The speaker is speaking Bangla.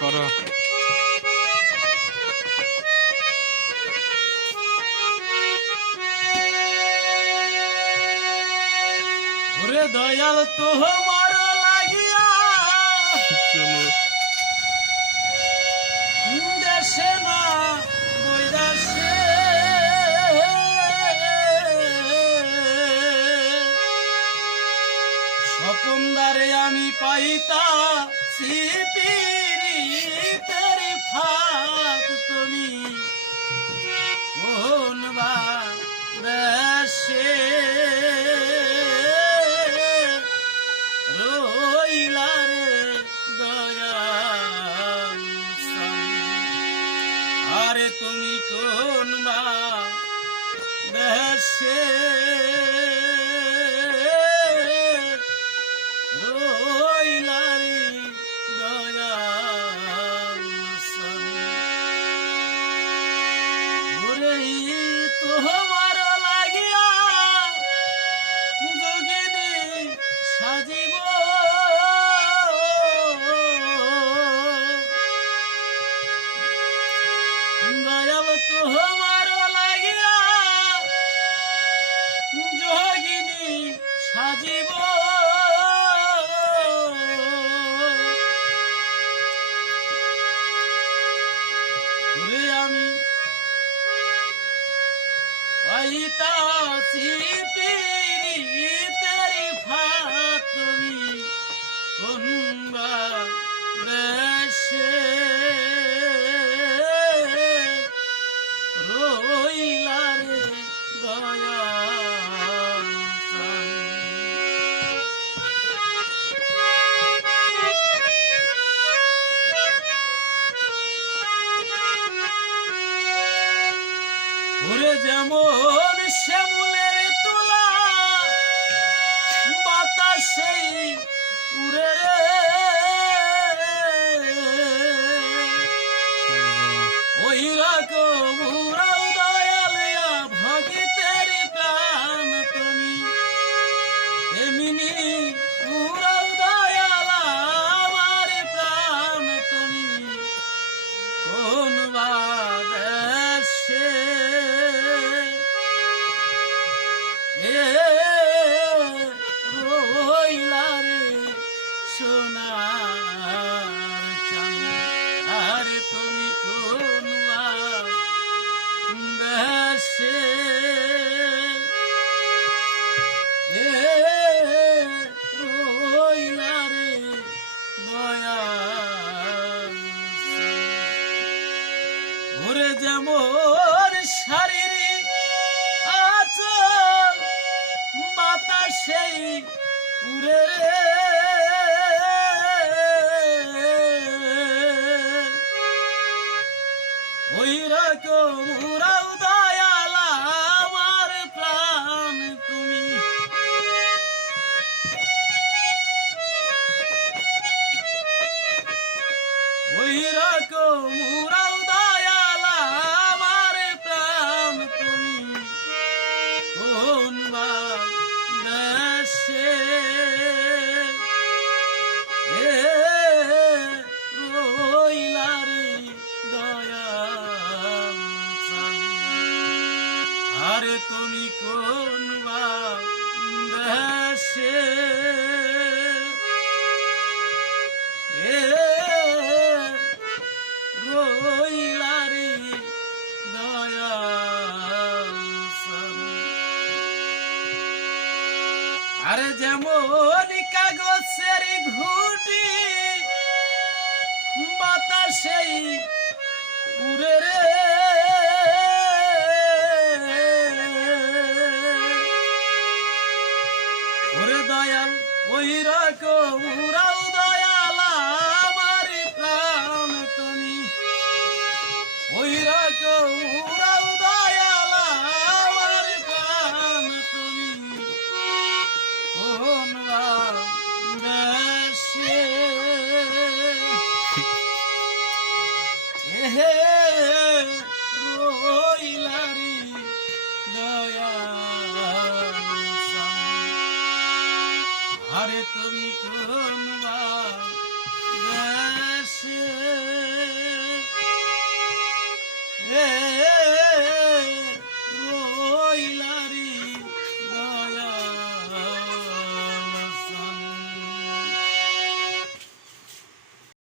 করো। দয়াল তোমার স্বপনদারে আমি পাইতা সিপিরিতের তুমি। কোন বা দেশে রইলা আরে তুমি কোন বা দেশে তোমার লাগিয়া যোগিনী সাজিব। আমি পাইতাছি পিরিতেরি ফাত তুমি কোনবা দেশে। যেমন শ্যামলের তোলা বাতাসেই উড়ে ওই রকম দয়ালিয়া ভগিতের প্রাণ তুমি। এমনি উড়াও রকম উড়াও দয়াল আমার প্রাণ তুমি। ওই রকম তুমি কোন দেশে এ রইলা রে দয়াল আরে যেমন কাগজের ঘুটি বাতাসেই উড়ে রে দয়াল ওই রকম দয়াল, আমার প্রাণ তুমি। ওই রকম দয়াল, আমার প্রাণ তুমি। কোন দেশে আরে তুমি কোন দেশে